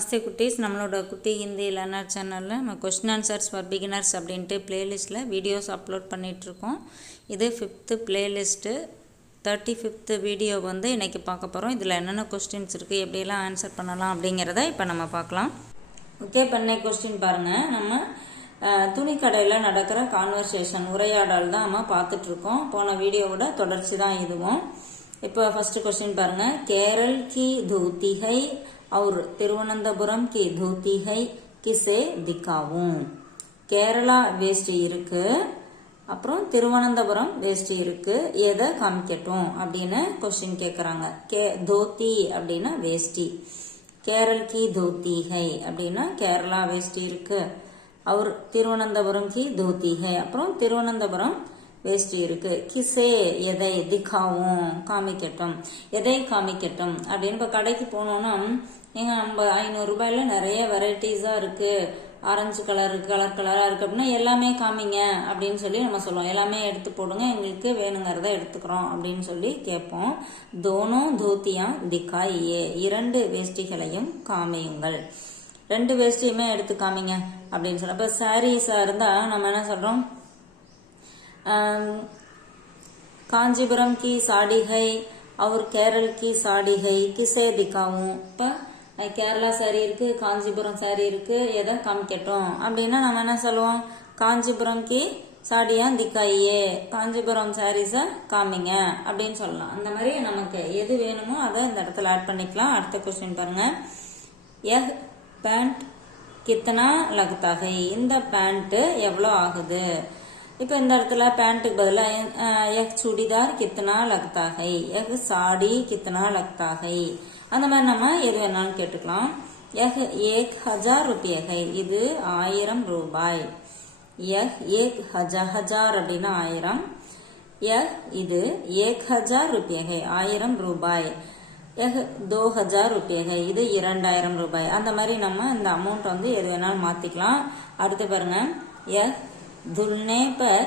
நமஸ்தே குட்டீஸ். நம்மளோட குட்டி ஹிந்தி லேர்னர் சேனலில் நம்ம கொஸ்டின் ஆன்சர்ஸ் ஃபார் பிகினர்ஸ் அப்படின்ட்டு ப்ளேலிஸ்ட்டில் வீடியோஸ் அப்லோட் பண்ணிகிட்ருக்கோம் இது fifth playlist thirty fifth video வந்து இன்றைக்கி பார்க்க போகிறோம் இதில் என்னென்ன கொஸ்டின்ஸ் இருக்குது எப்படியெல்லாம் ஆன்சர் பண்ணலாம் அப்படிங்கிறத இப்போ நம்ம பார்க்கலாம். ஓகே இப்போ இன்னைக்கு கொஸ்டின் பாருங்கள் நம்ம துணிக்கடையில் நடக்கிற கான்வர்சேஷன் உரையாடல் தான் நம்ம பார்த்துட்ருக்கோம் போன வீடியோவோட தொடர்ச்சி தான் இதுவும். இப்போ ஃபர்ஸ்ட் கொஸ்டின் பாருங்க. கேரள் கி தூத்தி और திருவனந்தபுரம் கி தோத்திகை கிசே திக்காவும் கேரளா வேஷ்டி இருக்கு. அப்புறம் திருவனந்தபுரம் வேஷ்டி இருக்கு. எதை காமிக்கட்டும் அப்படின்னு கொஸ்டின் கேட்குறாங்க கே தோத்தி அப்படின்னா வேஷ்டி கேரள் கி தோத்திகை அப்படின்னா கேரளா வேஷ்டி இருக்கு. அவர் திருவனந்தபுரம் கி தோத்தி ஹை அப்புறம் திருவனந்தபுரம் வேஷ்டி இருக்கு. கிசே எதை திகாவும் காமிக்கட்டும். எதை காமிக்கட்டும்? அப்படின்னு இப்போ கடைக்கு போனோம்னா எங்க நம்ம ஐநூறு ரூபாயில நிறைய வெரைட்டிஸா இருக்கு. ஆரஞ்சு கலர் கலர் கலரா இருக்கு அப்படின்னா எல்லாமே காமிங்க அப்படின்னு சொல்லி நம்ம சொல்லுவோம். எல்லாமே எடுத்து போடுங்க. எங்களுக்கு வேணுங்கிறத எடுத்துக்கிறோம் அப்படின்னு சொல்லி கேட்போம். தோனோ தோத்தியா திக்காய் ஏ இரண்டு வேஷ்டிகளையும் காமியுங்கள். ரெண்டு வேஷ்டியுமே எடுத்து காமிங்க அப்படின்னு சொல்ல. இப்போ சாரீஸாக இருந்தால் நம்ம என்ன சொல்கிறோம் காஞ்சிபுரம் கி சாடிகை அவர் கேரள் கி சாடிகை கிசே திக்காவும் இப்போ கேரளா சாரீ இருக்குது காஞ்சிபுரம் சாரீ இருக்குது எதை காமிக்கட்டும் அப்படின்னா நம்ம என்ன சொல்லுவோம்? காஞ்சிபுரம் கி சாடியா திக்காயே காஞ்சிபுரம் சாரீஸை காமிங்க அப்படின்னு சொல்லலாம். அந்த மாதிரி நமக்கு எது வேணுமோ அதை இந்த இடத்துல ஆட் பண்ணிக்கலாம். அடுத்த கொஸ்டின் பாருங்க. எஹ் பேண்ட் கித்தனா லகுத்தாகை? இந்த பேண்ட்டு எவ்வளோ ஆகுது? இப்போ இந்த இடத்துல பேண்ட்டுக்கு பதிலாக எஹ் சுடிதார் கித்தனா லக்தாகை ஹை சாடி கித்தனா லக்தாகை. அந்த மாதிரி நம்ம எது வேணாலும் கேட்டுக்கலாம். எஹ் ஏக் ஹஜார் ருபியகை இது ஆயிரம் ரூபாய். எஹ் ஏக் ஹஜா ஹஜார் அப்படின்னா ஆயிரம். எஹ் இது ஏக் ஹஜார் ருபியகை ஆயிரம் ரூபாய். எஹ் தோ ஹஜார் ருபியகை இது இரண்டாயிரம் ரூபாய். அந்த மாதிரி நம்ம இந்த அமௌண்ட் வந்து எது வேணாலும் மாற்றிக்கலாம் அடுத்து பாருங்க. எஹ் धुलने पर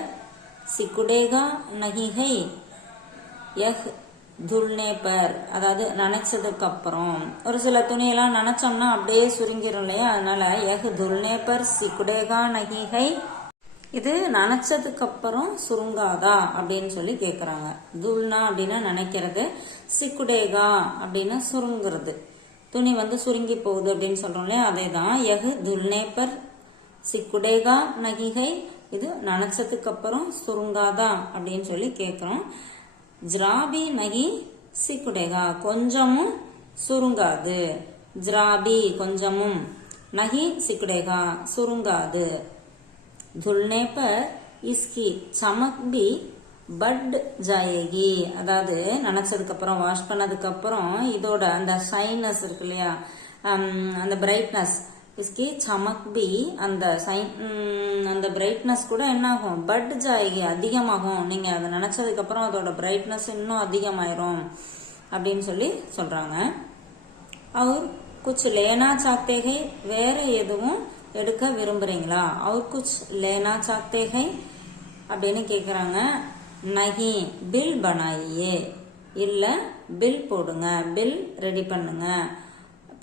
सिकुड़ेगा नहीं है எஹ் துல்னே பர் அதாவது நனைச்சதுக்கு அப்புறம் ஒரு சில துணியெல்லாம் நனைச்சோம்னா அப்படியே சுருங்கிரும் இல்லையா அதனால எஹ் துல்னே பர் சிக்குடேகா நகிஹை இது நனைச்சதுக்கு அப்புறம் சுருங்காதா அப்படின்னு சொல்லி கேக்குறாங்க துல்னா அப்படின்னா நினைக்கிறது சிக்குடேகா அப்படின்னா சுருங்குறது துணி வந்து சுருங்கி போகுது அப்படின்னு சொல்றோம் இல்லையா அதே தான் எஹ் துல்னே பர் சிக்குடேகா நகிகை இது நனைச்சதுக்கு அப்புறம் சுருங்காதா அப்படின்னு சொல்லி கேட்குறோம் ஜ்ராபி நகி சிக்குடேகா கொஞ்சமும் சுருங்காது ஜ்ராபி கொஞ்சமும் நகி சிக்குடேகா சுருங்காது धुलने पर इसकी चमक भी பட் ஜாயகி அதாவது நினைச்சதுக்கு அப்புறம் வாஷ் பண்ணதுக்கு அப்புறம் இதோட அந்த ஷைனஸ் இருக்கு இல்லையா ஹம், அந்த பிரைட்னஸ் இஸ்கி சமக் பி அந்த சைன் அந்த பிரைட்னஸ் கூட என்ன ஆகும் பட் ஜாயகி அதிகமாகும் நீங்க அதை நினைச்சதுக்கு அப்புறம் அதோட பிரைட்னஸ் இன்னும் அதிகமாயிரும் அப்படின்னு சொல்லி சொல்றாங்க அவர் குச் லேனா சாக்தே ஹை வேற எதுவும் எடுக்க விரும்புறீங்களா அவர் குச் லேனா சாக்தே அப்படின்னு கேட்குறாங்க நகி பில் பனாயியே இல்லை பில் போடுங்க பில் ரெடி பண்ணுங்க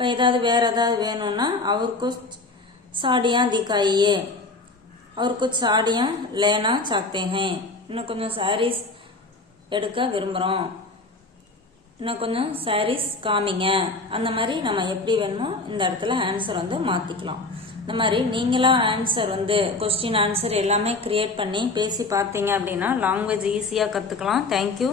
இப்போ ஏதாவது வேறு ஏதாவது வேணும்னா அவருக்கு குச் சாடியா திக்காயியே. அவர் சாடியா லேனா சாக்தே இன்னும் கொஞ்சம் சாரீஸ் எடுக்க விரும்புகிறோம் இன்னும் கொஞ்சம் சாரீஸ் காமிங்க. அந்த மாதிரி நம்ம எப்படி வேணுமோ இந்த இடத்துல ஆன்சர் வந்து மாற்றிக்கலாம் இந்த மாதிரி நீங்களாக ஆன்சர் வந்து கொஸ்டின் ஆன்சர் எல்லாமே க்ரியேட் பண்ணி பேசி பார்த்தீங்க அப்படின்னா லாங்குவேஜ் ஈஸியாக கற்றுக்கலாம் தேங்க்யூ